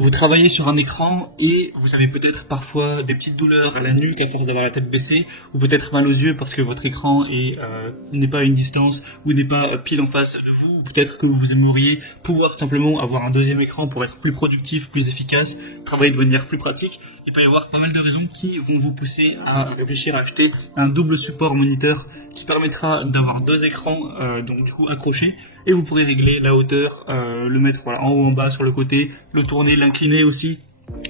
Vous travaillez sur un écran et vous avez peut-être parfois des petites douleurs à la nuque à force d'avoir la tête baissée, ou peut-être mal aux yeux parce que votre écran n'est pas à une distance ou n'est pas pile en face de vous. Ou peut-être que vous aimeriez pouvoir simplement avoir un deuxième écran pour être plus productif, plus efficace, travailler de manière plus pratique. Il peut y avoir pas mal de raisons qui vont vous pousser à réfléchir à acheter un double support moniteur qui permettra d'avoir deux écrans donc du coup accrochés, et vous pourrez régler la hauteur, le mettre voilà, en haut en bas sur le côté, le tourner, l'incliner aussi.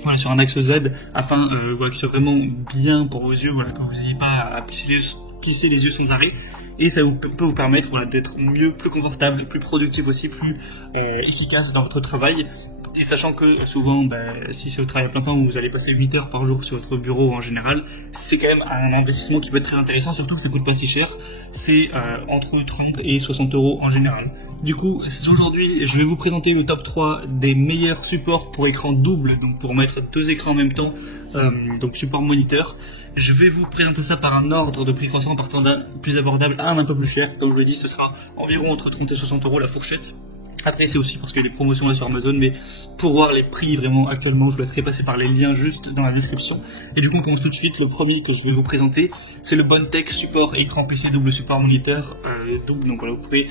Voilà, sur un axe Z afin voilà, qu'il soit vraiment bien pour vos yeux, voilà, que vous n'ayez pas à plisser les yeux sans arrêt. Et ça peut vous permettre voilà, d'être mieux, plus confortable, plus productif aussi, plus efficace dans votre travail. Et sachant que souvent, si c'est au travail à plein temps, vous allez passer 8 heures par jour sur votre bureau en général, c'est quand même un investissement qui peut être très intéressant, surtout que ça coûte pas si cher. C'est entre 30 et 60 euros en général. Du coup, aujourd'hui, je vais vous présenter le top 3 des meilleurs supports pour écran double, donc pour mettre deux écrans en même temps, donc support moniteur. Je vais vous présenter ça par un ordre de prix croissant, partant d'un plus abordable à un peu plus cher. Comme je vous l'ai dit, ce sera environ entre 30 et 60 euros la fourchette. Après, c'est aussi parce qu'il y a des promotions là sur Amazon, mais pour voir les prix vraiment actuellement, je vous laisserai passer par les liens juste dans la description. Et du coup, on commence tout de suite. Le premier que je vais vous présenter, c'est le Bondtech Support écran PC double support moniteur double. Donc voilà, vous pouvez,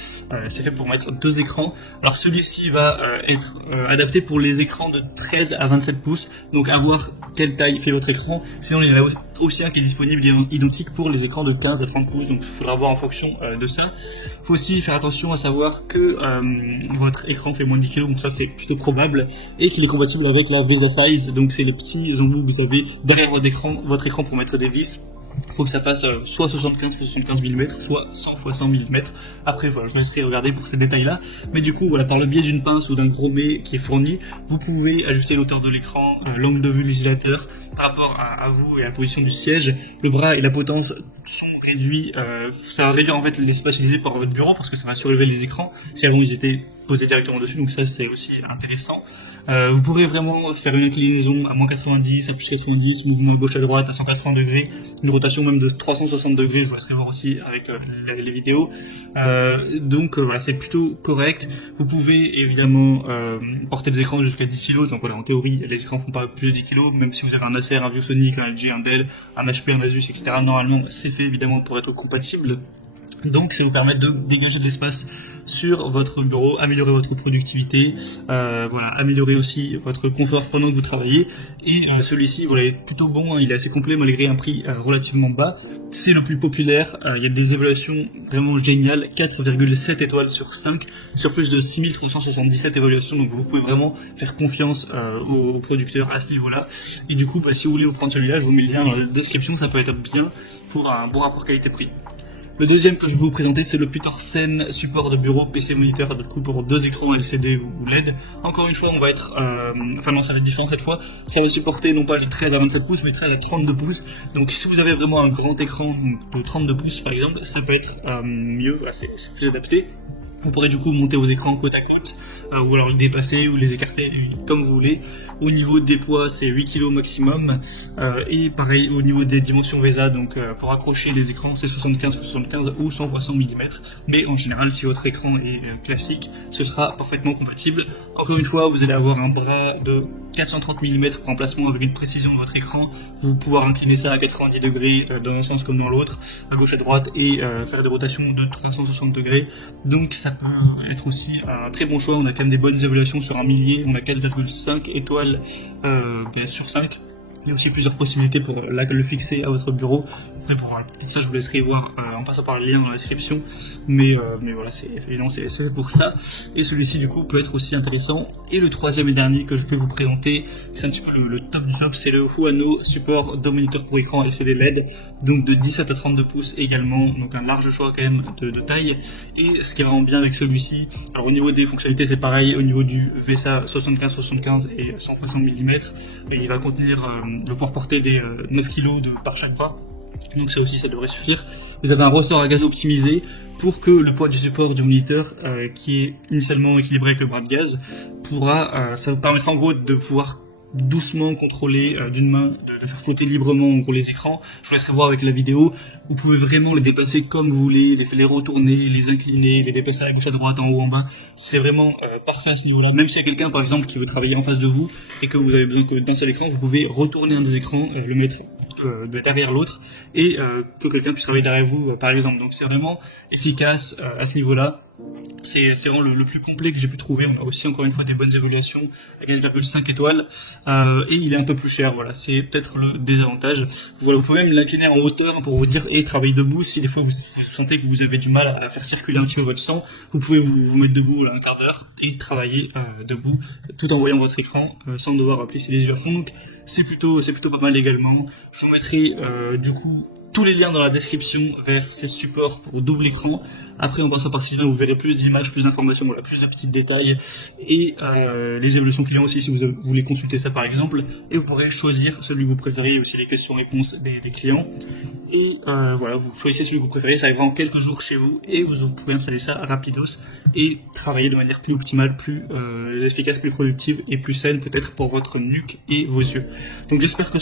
c'est fait pour mettre deux écrans. Alors celui-ci va être adapté pour les écrans de 13 à 27 pouces. Donc à voir quelle taille fait votre écran. Sinon, il y en a aussi un qui est disponible identique pour les écrans de 15 à 30 pouces. Donc il faudra voir en fonction de ça. Il faut aussi faire attention à savoir que votre écran fait moins de 10 kg, donc ça c'est plutôt probable, et qu'il est compatible avec la VESA Size, donc c'est les petits embouts que vous avez derrière votre écran pour mettre des vis. Il faut que ça fasse soit 75 x 75 mm, soit 100 x 100 mm. Après, voilà, je vous laisserai regarder pour ces détails-là. Mais du coup, voilà, par le biais d'une pince ou d'un gros mets qui est fourni, vous pouvez ajuster l'auteur de l'écran, l'angle de vue de l'utilisateur par rapport à vous et à la position du siège. Le bras et la potence sont réduits. Ça va réduire en fait l'espace utilisé par votre bureau parce que ça va surélever les écrans si avant ils étaient posés directement dessus. Donc ça, c'est aussi intéressant. Vous pourrez vraiment faire une inclinaison à moins 90, à plus 90, mouvement à gauche à droite à 180 degrés, une rotation même de 360 degrés, je vous laisserai voir aussi avec les vidéos. Donc voilà, c'est plutôt correct. Vous pouvez évidemment porter des écrans jusqu'à 10 kg, donc voilà, en théorie, les écrans font pas plus de 10 kg, même si vous avez un Acer, un ViewSonic, un LG, un Dell, un HP, un Asus, etc. Normalement, c'est fait évidemment pour être compatible. Donc ça vous permet de dégager de l'espace sur votre bureau, améliorer votre productivité, voilà, améliorer aussi votre confort pendant que vous travaillez. Et celui-ci, voilà, est plutôt bon, hein, il est assez complet malgré un prix relativement bas. C'est le plus populaire, il y a des évaluations vraiment géniales, 4,7 étoiles sur 5, sur plus de 6377 évaluations, donc vous pouvez vraiment faire confiance aux producteurs à ce niveau-là. Et du coup, si vous voulez vous prendre celui-là, je vous mets le lien dans la description, ça peut être bien pour un bon rapport qualité-prix. Le deuxième que je vais vous présenter, c'est le Petersen support de bureau PC moniteur, du coup pour deux écrans LCD ou LED. Encore une fois, on va être, enfin non, ça va être différent cette fois. Ça va supporter non pas les 13 à 27 pouces, mais 13 à 32 pouces. Donc si vous avez vraiment un grand écran de 32 pouces par exemple, ça peut être mieux, voilà, c'est plus adapté. Vous pourrez du coup monter vos écrans côte à côte, ou alors les dépasser ou les écarter comme vous voulez. Au niveau des poids, c'est 8 kg maximum. Et pareil au niveau des dimensions VESA, donc pour accrocher les écrans, c'est 75x75 ou 100 x 100 mm. Mais en général, si votre écran est classique, ce sera parfaitement compatible. Encore une fois, vous allez avoir un bras de 430 mm pour emplacement avec une précision de votre écran. Vous pouvez pouvoir incliner ça à 90 degrés dans un sens comme dans l'autre, à gauche à droite, et faire des rotations de 360 degrés. Donc ça peut être aussi un très bon choix. On a quand même des bonnes évaluations sur un millier, on a 4,5 étoiles sur 5. Il y a aussi plusieurs possibilités pour le fixer à votre bureau. Après, pour ça, je vous laisserai voir en passant par le lien dans la description. Mais voilà, c'est fait pour ça. Et celui-ci, du coup, peut être aussi intéressant. Et le troisième et dernier que je vais vous présenter, c'est un petit peu le top du top, c'est le Huano support de moniteur pour écran LCD LED. Donc de 17 à 32 pouces également. Donc un large choix quand même de taille. Et ce qui est vraiment bien avec celui-ci, alors au niveau des fonctionnalités, c'est pareil. Au niveau du VESA 75-75 et 100 x 100 mm, il va contenir le pouvoir porter des 9 kg par chaque bras. Donc ça aussi, ça devrait suffire. Vous avez un ressort à gaz optimisé pour que le poids du support du moniteur, qui est initialement équilibré avec le bras de gaz, ça vous permettra en gros de pouvoir doucement contrôler d'une main, de faire flotter librement en gros les écrans. Je vous laisserai voir avec la vidéo. Vous pouvez vraiment les déplacer comme vous voulez, les retourner, les incliner, les déplacer à gauche à droite, en haut, en bas. C'est vraiment parfait à ce niveau-là. Même s'il y a quelqu'un par exemple qui veut travailler en face de vous, et que vous avez besoin que d'un seul écran, vous pouvez retourner un des écrans, le mettre de derrière l'autre et que quelqu'un puisse travailler derrière vous par exemple. Donc c'est vraiment efficace à ce niveau-là. C'est vraiment le plus complet que j'ai pu trouver. On a aussi encore une fois des bonnes évaluations à 4,5 étoiles et il est un peu plus cher. Voilà, c'est peut-être le désavantage. Voilà, vous pouvez même l'incliner en hauteur pour vous dire et travailler debout. Si des fois vous sentez que vous avez du mal à faire circuler un petit peu votre sang, vous pouvez vous mettre debout là, un quart d'heure et travailler debout tout en voyant votre écran sans devoir plisser les yeux à fond. Donc c'est plutôt pas mal également. Je vous mettrai du coup tous les liens dans la description vers ces supports pour double écran. Après, en passant par ci, vous verrez plus d'images, plus d'informations, voilà, plus de petits détails et les évolutions clients aussi si vous voulez consulter ça par exemple. Et vous pourrez choisir celui que vous préférez, aussi les questions-réponses des clients. Et voilà, vous choisissez celui que vous préférez, ça arrivera en quelques jours chez vous et vous pourrez installer ça rapidos et travailler de manière plus optimale, plus efficace, plus productive et plus saine peut-être pour votre nuque et vos yeux. Donc j'espère que